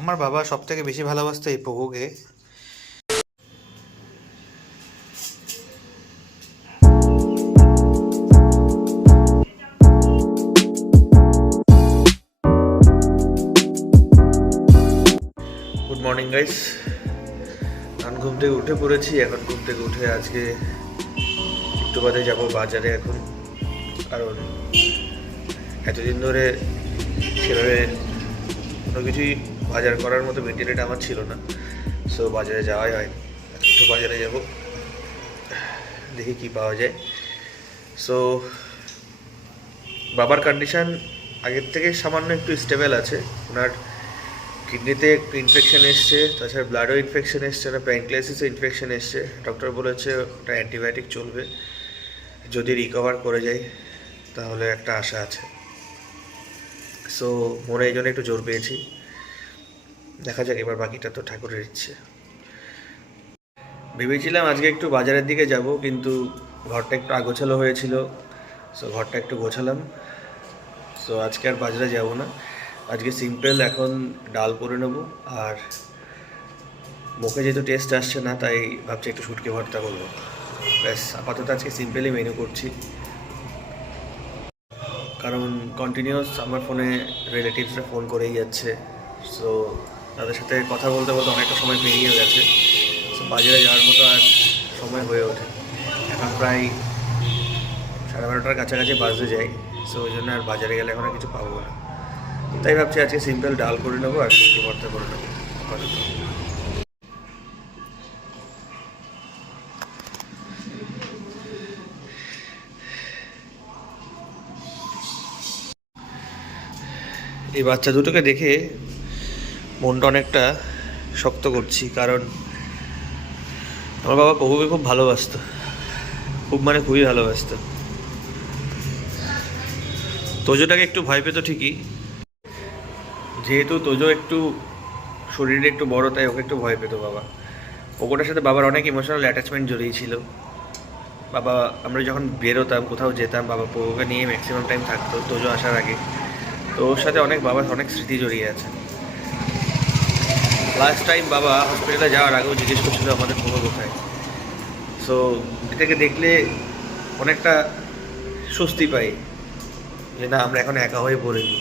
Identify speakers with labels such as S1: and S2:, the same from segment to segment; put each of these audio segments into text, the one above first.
S1: আমার বাবা সব থেকে বেশি ভালোবাসতো এই পোগোকে গুড মর্নিং গাইস আমি ঘুম থেকে উঠে পড়েছি, এখন ঘুম থেকে উঠে আজকে একটু বাদে যাব বাজারে এখন। কারণ এতদিন ধরে সেভাবে কোনো কিছুই বাজার করার মতো মেন্টালিটি আমার ছিল না। সো বাজারে যাওয়াই হয়। একটু বাজারে যাব। দেখি কি পাওয়া যায়। সো বাবার কন্ডিশন আগের থেকে সামান্য একটু স্টেবল আছে। ওনার কিডনিতে একটু ইনফেকশন এসছে, তাছাড়া ব্লাডও ইনফেকশন এসছে না প্যানক্লিয়াসিসে ইনফেকশন এসছে। ডক্টর বলেছে ওটা অ্যান্টিবায়োটিক চলবে। যদি রিকভার করে যায় তাহলে একটা আশা আছে। সো মনে এই জন্য একটু জোর পেয়েছি। দেখা যাক, এবার বাকিটা তো ঠাকুরের ইচ্ছে। ভেবেছিলাম আজকে একটু বাজারের দিকে যাব, কিন্তু ঘরটা একটু আগোছালো হয়েছিল সো ঘরটা একটু গোছালাম। সো আজকে আর বাজারে যাব না। আজকে সিম্পল এখন ডাল করে নেব, আর মুখে যেহেতু টেস্ট আসছে না, তাই ভাবছি একটু শুটকি ভর্তা করব। ব্যাস, আপাতত আজকে সিম্পলই মেনু করছি। কারণ কন্টিনিউয়াস আমার ফোনে রিলেটিভসরা ফোন করেই যাচ্ছে সো তাদের সাথে কথা বলতে বলতে অনেকটা সময় পেরিয়ে গেছে। বাজারে যাওয়ার মতো আর সময় হয়ে ওঠে। এখন প্রায় সাড়ে বারোটার কাছাকাছি বাজতে যাই সো ওই জন্য আর বাজারে গেলে এখন আর কিছু পাবো না। তাই ভাবছি আজকে সিম্পল ডাল করে নেব আর শুক্তি ভর্তা করে নেব এই বাচ্চা দুটোকে দেখে মনটা অনেকটা শক্ত করছি, কারণ আমার বাবা কবুকে খুব ভালোবাসত। খুব মানে খুবই ভালোবাসত। তোজোটাকে একটু ভয় পেত ঠিকই। যেহেতু তোজো একটু শরীরে একটু বড়, তাই ওকে একটু ভয় পেতো বাবা। ওকোটার সাথে বাবার অনেক ইমোশনাল অ্যাটাচমেন্ট জড়িয়ে ছিল। বাবা, আমরা যখন বেরোতাম, কোথাও যেতাম, বাবা ওকে নিয়ে ম্যাক্সিমাম টাইম থাকতো, তোজো আসার আগে। তো ওর সাথে অনেক বাবার অনেক স্মৃতি জড়িয়ে আছে। লাস্ট টাইম বাবা হসপিটালে যাওয়ার আগেও জিজ্ঞেস করছিল আমাদের খবর কোথায়। সো এটাকে দেখলে অনেকটা স্বস্তি পাই যে না, আমরা এখন একা হয়ে পড়িনি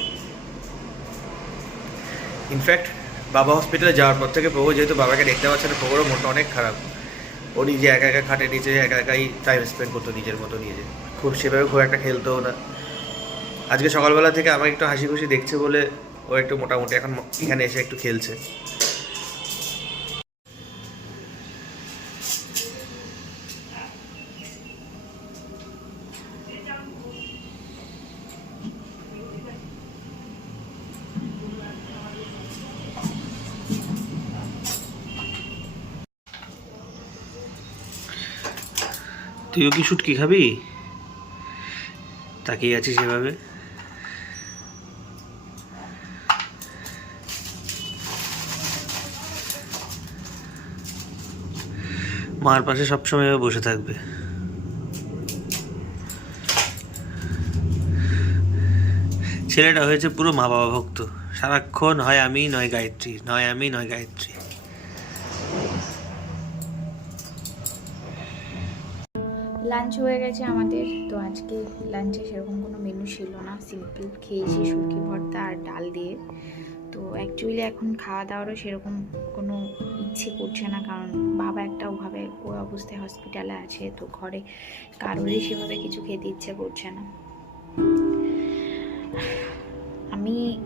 S1: ইনফ্যাক্ট বাবা হসপিটালে যাওয়ার পর থেকে প্রভু যেহেতু বাবাকে দেখতে পাচ্ছে না প্রভুরও মনটা অনেক খারাপ। ও নিজে একা একা খাটে নিচে, একা একাই টাইম স্পেন্ড করতো নিজের মতো নিজে। খুব সেভাবে খুব একটা খেলতেও না। আজকে সকালবেলা থেকে আমার একটু হাসি খুশি দেখছে বলে ও একটু মোটামুটি এখন এখানে এসে একটু খেলছে। তুইও কি শুটকি খাবি? তাকিয়ে আছিস সেভাবে মার পাশে সবসময় বসে থাকবে। ছেলেটা হয়েছে পুরো মা বাবা ভক্ত। সারাক্ষণ হয় আমি নয় গায়ত্রী, নয় আমি নয় গায়ত্রী।
S2: লাঞ্চ হয়ে গেছে আমাদের। তো আজকে লাঞ্চে সেরকম কোনো মেনু ছিল না। সিম্পল খেয়েছি শুটকি ভর্তা আর ডাল দিয়ে। তো অ্যাকচুয়ালি এখন খাওয়া দাওয়ারও সেরকম কোনো ইচ্ছে করছে না। কারণ বাবা একটা ওভাবে ওই অবস্থায় হসপিটালে আছে। তো ঘরে কারোরই সেভাবে কিছু খেতে ইচ্ছে করছে না। আমি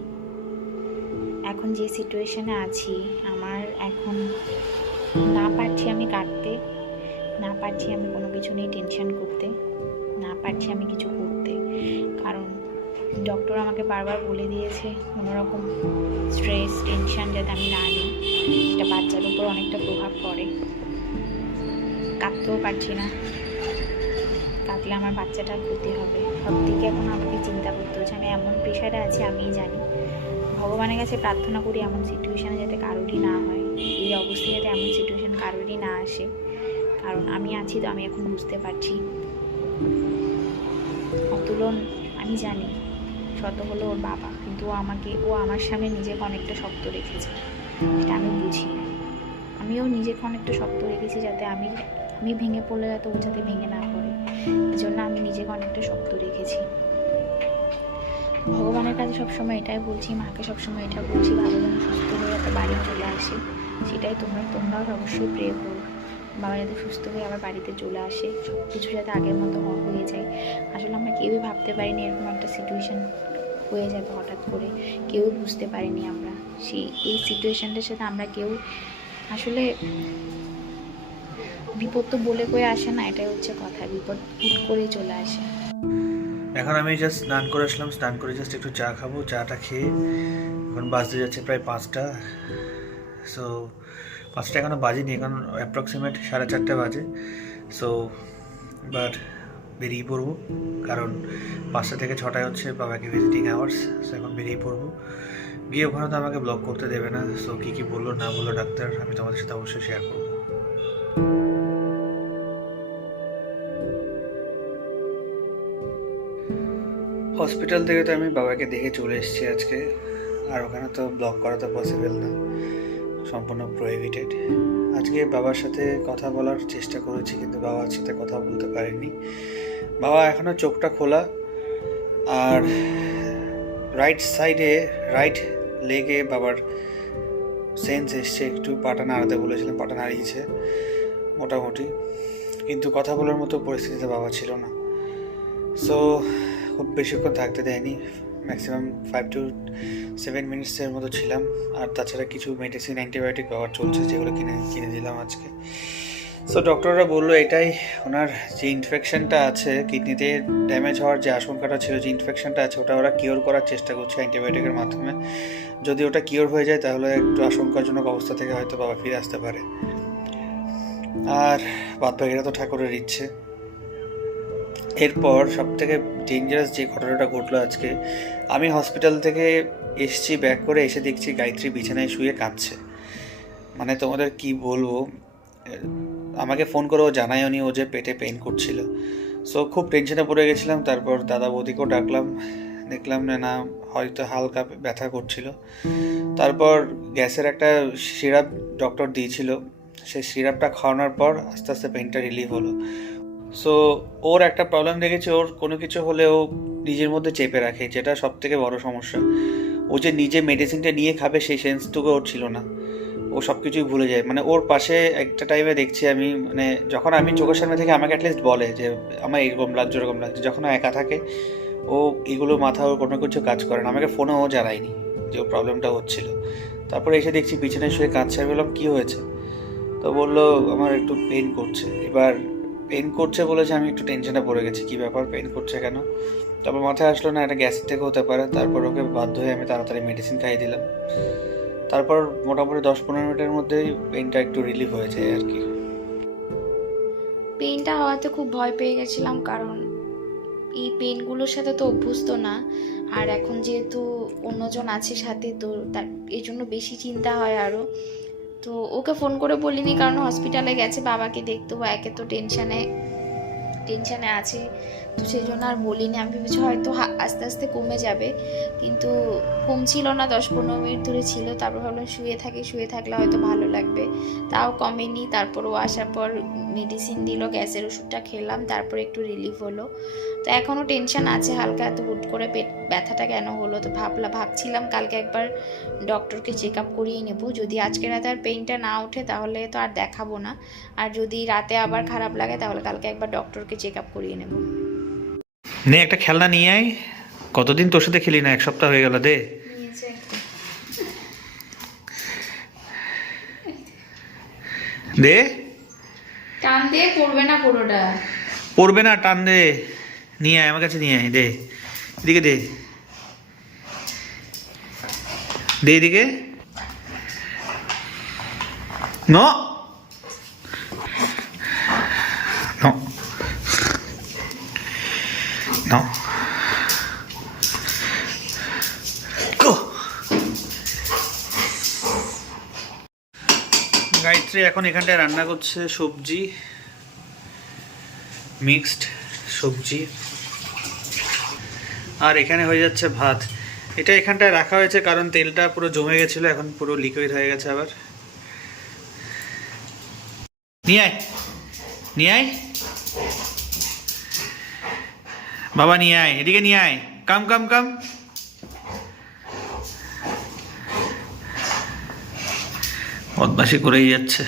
S2: এখন যে সিচুয়েশনে আছি, আমার এখন না পারছি আমি কাটতে। না পারছি আমি কোনো কিছু নিয়ে টেনশন করতে, না পারছি আমি কিছু করতে। কারণ ডক্টর আমাকে বারবার বলে দিয়েছে, কোনো রকম স্ট্রেস টেনশন যাতে আমি না নিই, সেটা বাচ্চার উপর অনেকটা প্রভাব পড়ে। কাঁদতেও পারছি না। কাঁদলে আমার বাচ্চাটার ক্ষতি হবে। সব থেকে এখন আমাকে চিন্তা করতে হচ্ছে। আমি এমন প্রেশারে আছি, আমিই জানি। ভগবানের কাছে প্রার্থনা করি এমন সিচুয়েশানে যাতে কারোরই না হয়। এই অবস্থায় যাতে এমন সিচুয়েশান কারোরই না আসে। কারণ আমি আছি তো আমি এখন বুঝতে পারছি। অতুলন, আমি জানি শত হলো ওর বাবা, কিন্তু ও আমাকে, ও আমার সামনে নিজেকে অনেকটা শক্ত রেখেছে। সেটা আমি বুঝি। আমিও নিজেকে অনেকটা শক্ত রেখেছি যাতে আমি আমি ভেঙে পড়লে যাতে ও যাতে ভেঙে না পড়ে। এই জন্য আমি নিজেকে অনেকটা শক্ত রেখেছি। ভগবানের কাছে সবসময় এটাই বলছি, মাকে সবসময় এটা বলছি বাবা যেন সুস্থ হয়ে যাতে বাড়ি চলে আসে। সেটাই তোমরা, তোমরাও অবশ্যই প্রে করো। বাবা যাতে সুস্থ হয়ে আবার বাড়িতে চলে আসে সব কিছু যাতে আগের মতো হয়ে যায়। আসলে আমরা কেউই ভাবতে পারিনি এরকম একটা সিচুয়েশান হয়ে যাবে হঠাৎ করে। কেউ বুঝতে পারিনি আমরা। সেই এই সিচুয়েশানটার সাথে আমরা কেউ আসলে বিপদ তো বলে কয়ে আসে না, এটাই হচ্ছে কথা। বিপদ হুট করেই চলে আসে।
S1: এখন আমি জাস্ট স্নান করে আসলাম, স্নান করে জাস্ট একটু চা খাব, চাটা খেয়ে এখন বাজতে যাচ্ছে প্রায় পাঁচটা। সো পাঁচটা এখনও বাজেনি, এখন অ্যাপ্রক্সিমেট সাড়ে চারটে বাজে। সো বাট বেরিয়ে পড়ব, কারণ পাঁচটা থেকে ছটায় হচ্ছে বাবাকে ভিজিটিং আওয়ার্স সো এখন বেরিয়ে পড়ব। গিয়ে ওখানে তো আমাকে ব্লক করতে দেবে না সো কী কী বলল, না বলল ডাক্তার, আমি তোমাদের সাথে অবশ্যই শেয়ার করব। হসপিটাল থেকে তো আমি বাবাকে দেখে চলে এসেছি আজকে, আর ওখানে তো ব্লক করা তো পসিবল না। সম্পূর্ণ প্রহিবিটেড আজকে বাবার সাথে কথা বলার চেষ্টা করেছি, কিন্তু বাবার সাথে কথা বলতে পারিনি। বাবা এখনও চোখটা খোলা। আর রাইট সাইডে রাইট লেগে বাবার সেন্স এসছে, একটু পাটা নাড়াতে বলেছিলাম, পাটা নাড়িয়েছে, মোটামুটি। কিন্তু কথা বলার মতো পরিস্থিতিতে বাবা ছিল না। সো খুব বেশিক্ষণ থাকতে দেয়নি। ম্যাক্সিমাম ফাইভ টু সেভেন মিনিটসের মতো ছিলাম। আর তাছাড়া কিছু মেডিসিন অ্যান্টিবায়োটিক ব্যবহার চলছে, যেগুলো কিনে কিনে দিলাম আজকে। সো ডক্টররা বলল, এটাই ওনার যে ইনফেকশনটা আছে কিডনিতে ড্যামেজ হওয়ার যে আশঙ্কাটা ছিল, যে ইনফেকশনটা আছে, ওটা ওরা কিওর করার চেষ্টা করছে অ্যান্টিবায়োটিকের মাধ্যমে। যদি ওটা কিওর হয়ে যায়, তাহলে একটু আশঙ্কাজনক অবস্থা থেকে হয়তো বাবা ফিরে আসতে পারে। আর বাদ বাকিরা তো ঠাকুরের ইচ্ছে। এরপর সব থেকে ডেঞ্জারাস যে ঘটনাটা ঘটলো আজকে, আমি হসপিটাল থেকে এসছি ব্যাক করে এসে দেখছি গায়ত্রী বিছানায় শুয়ে কাঁদছে। মানে তোমাদের কি বলব? আমাকে ফোন করে ও জানায়নি ও যে পেটে পেন করছিল। সো খুব টেনশনে পড়ে গেছিলাম, তারপর দাদা বৌদিকেও ডাকলাম। দেখলাম, না না, হয়তো হালকা ব্যথা করছিল। তারপর গ্যাসের একটা সিরাপ ডক্টর দিয়েছিল। সেই সিরাপটা খাওয়ানোর পর আস্তে আস্তে পেনটা রিলিভ হলো। সো ওর একটা প্রবলেম দেখেছে, ওর কোনো কিছু হলে ও নিজের মধ্যে চেপে রাখে, যেটা সব থেকে বড় সমস্যা। ও যে নিজে মেডিসিনটা নিয়ে খাবে, সেই সেন্সটুকু ওর ছিল না। ও সব কিছুই ভুলে যায়। মানে ওর পাশে একটা টাইমে দেখছি আমি মানে যখন আমি চোখের সামনে থেকে আমাকে অ্যাটলিস্ট বলে যে, আমার এরকম লাগছে, ওরকম লাগছে। যখন একা থাকে, ও এগুলো মাথা ওর কোনো কিছু কাজ করে না। আমাকে ফোনেও জানায়নি যে, ওর প্রবলেমটা হচ্ছিল। তারপরে এসে দেখছি বিছানায় শুয়ে কাঁদছে। আমি বললাম, কী হয়েছে? তো বলল, আমার একটু পেন করছে। এবার পেন করছে বলেছে আমি একটু টেনশনে পড়ে গেছি। কী ব্যাপার? পেন করছে কেন? তারপর মাথায় আসলো না এটা গ্যাসের থেকে হতে পারে। তারপর ওকে বাধ্য হয়ে আমি তাড়াতাড়ি মেডিসিন খাইয়ে দিলাম। তারপর মোটামুটি দশ পনেরো মিনিটের মধ্যেই পেনটা একটু রিলিফ হয়ে যায় আর কি।
S3: পেনটা হওয়াতে খুব ভয় পেয়ে গেছিলাম কারণ এই পেনগুলোর সাথে তো অভ্যস্ত না। আর এখন যেহেতু অন্যজন আছে সাথে, তো তার এই জন্য বেশি চিন্তা হয় আরও তো ওকে ফোন করে বলিনি কারণ হসপিটালে গেছে, বাবাকে দেখতে বা একে তো টেনশানে টেনশানে আছে। তো সেই জন্য আর বলিনি। আমি ভেবেছি হয়তো আস্তে আস্তে কমে যাবে। কিন্তু কমছিল না, দশ পনেরো মিনিট ধরে ছিল। তারপর ভাবলাম শুয়ে থাকি, শুয়ে থাকলে হয়তো ভালো লাগবে। তাও কমেনি। তারপর ও আসার পর মেডিসিন দিল গ্যাসের ওষুধটা খেলাম তারপর একটু রিলিফ হলো। তো এখনও টেনশন আছে হালকা এত হুট করে পেট ব্যথাটা কেন হলো? তো ভাবলা ভাবছিলাম কালকে একবার ডক্টরকে চেক আপ করিয়ে নেব। যদি আজকে রাতে আর পেইনটা না ওঠে তাহলে তো আর দেখাবো না। আর যদি রাতে আবার খারাপ লাগে তাহলে কালকে একবার ডক্টরকে চেক আপ করিয়ে নেব।
S1: নে একটা খেলনা নিয়ে আয়। কতদিন তোর সাথে খেলি না? এক সপ্তাহ হয়ে গেল দে। দে।
S3: টান দিয়ে পড়বে না
S1: পড়বে না, টান দে। নিয়ে আয়, আমার কাছে নিয়ে আয়, দে। এদিকে দে। দে এদিকে। ন। No. ন। গায়ত্রী এখন এখানটায় রান্না করছে সবজি মিক্সড সবজি। আর এখানে হয়ে যাচ্ছে ভাত। এটা এখানটায় রাখা হয়েছে কারণ তেলটা পুরো জমে গেছিল, এখন পুরো লিকুইড হয়ে গেছে আবার। নিয়ে আয়। নিয়ে আয়। বাবা, নিয়ে আয়। এদিকে নিয়ে আয়। কাম কাম কাম। বদমাসি করেই যাচ্ছে।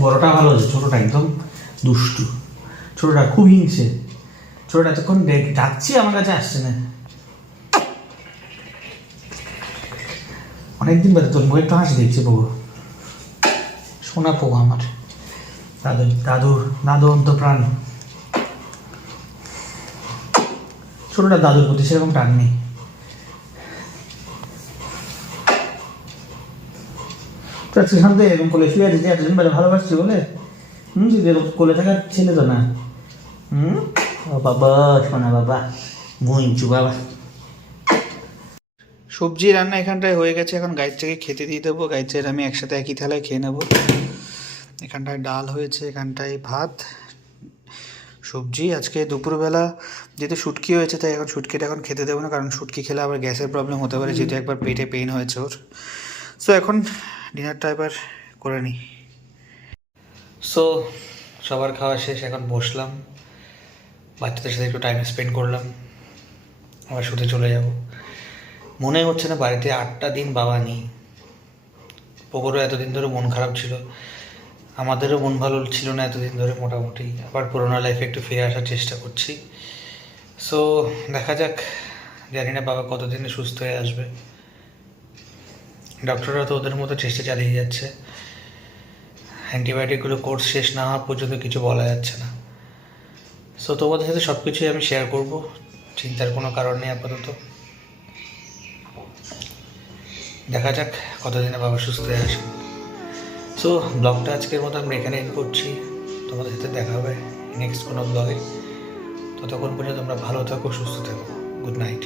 S4: বড়টা ভালো হয়েছে, ছোটটা একদম দুষ্টু। ছোটটা খুব হিংসে। ছোটটা এতক্ষণ ডেক- ডাকছি আমার কাছে আসছে না। অনেকদিন বাদে তোর মুখে একটু হাসি দেখছে বউ। সোনা পোক আমার। দাদু দাদুর দাদু অন্ত প্রাণ ছোটটা দাদুর প্রতি সেরকম টান নেই। শান্তি এরকম কোলে শুয়ে আছে যে এতদিন বেলা ভালোবাসছি বলে? হুম তুই এরকম কোলে থাকার ছেলে তো না। হুম? বাবা শোনা বাবা বুঝছু বাবা।
S1: সবজি রান্না এখানটায় হয়ে গেছে, এখন গাইড থেকে খেতে দিয়ে দেবো। গাইডের আমি একসাথে একই থালায় খেয়ে নেব। এখানটায় ডাল হয়েছে, এখানটায় ভাত। সবজি, আজকে দুপুরবেলা যেহেতু শুটকি হয়েছে, তাই এখন শুটকিটা এখন খেতে দেবো না, কারণ শুটকি খেলে আবার গ্যাসের প্রবলেম হতে পারে, যেহেতু একবার পেটে পেইন হয়েছে ওর। সো এখন ডিনারটা এবার করে নিই সো সবার খাওয়া শেষ, এখন বসলাম। বাচ্চাদের সাথে একটু টাইম স্পেন্ড করলাম। আবার শুতে চলে যাব। মনে হচ্ছে না বাড়িতে আটটা দিন বাবা নেই। পুকুরও এতদিন ধরে মন খারাপ ছিল। আমাদেরও মন ভালো ছিল না এতদিন ধরে মোটামুটি। আবার পুরোনো লাইফে একটু ফিরে আসার চেষ্টা করছি। সো দেখা যাক। জানি না বাবা কতদিনে সুস্থ হয়ে আসবে। ডক্টররা তো ওদের মতো চেষ্টা চালিয়ে যাচ্ছে। অ্যান্টিবায়োটিকগুলো কোর্স শেষ না হওয়া পর্যন্ত কিছু বলা যাচ্ছে না। সো তোমাদের সাথে সব কিছুই আমি শেয়ার করব। চিন্তার কোনো কারণ নেই আপাতত। দেখা যাক কতদিনে বাবা সুস্থ হয়ে আসেন সো ব্লগটা আজকের মতো আমরা এখানে এন্ড করছি। তোমাদের সাথে দেখা হবে নেক্সট কোনো ব্লগে ততক্ষণ পর্যন্ত তোমরা ভালো থাকো, সুস্থ থাকো। Good night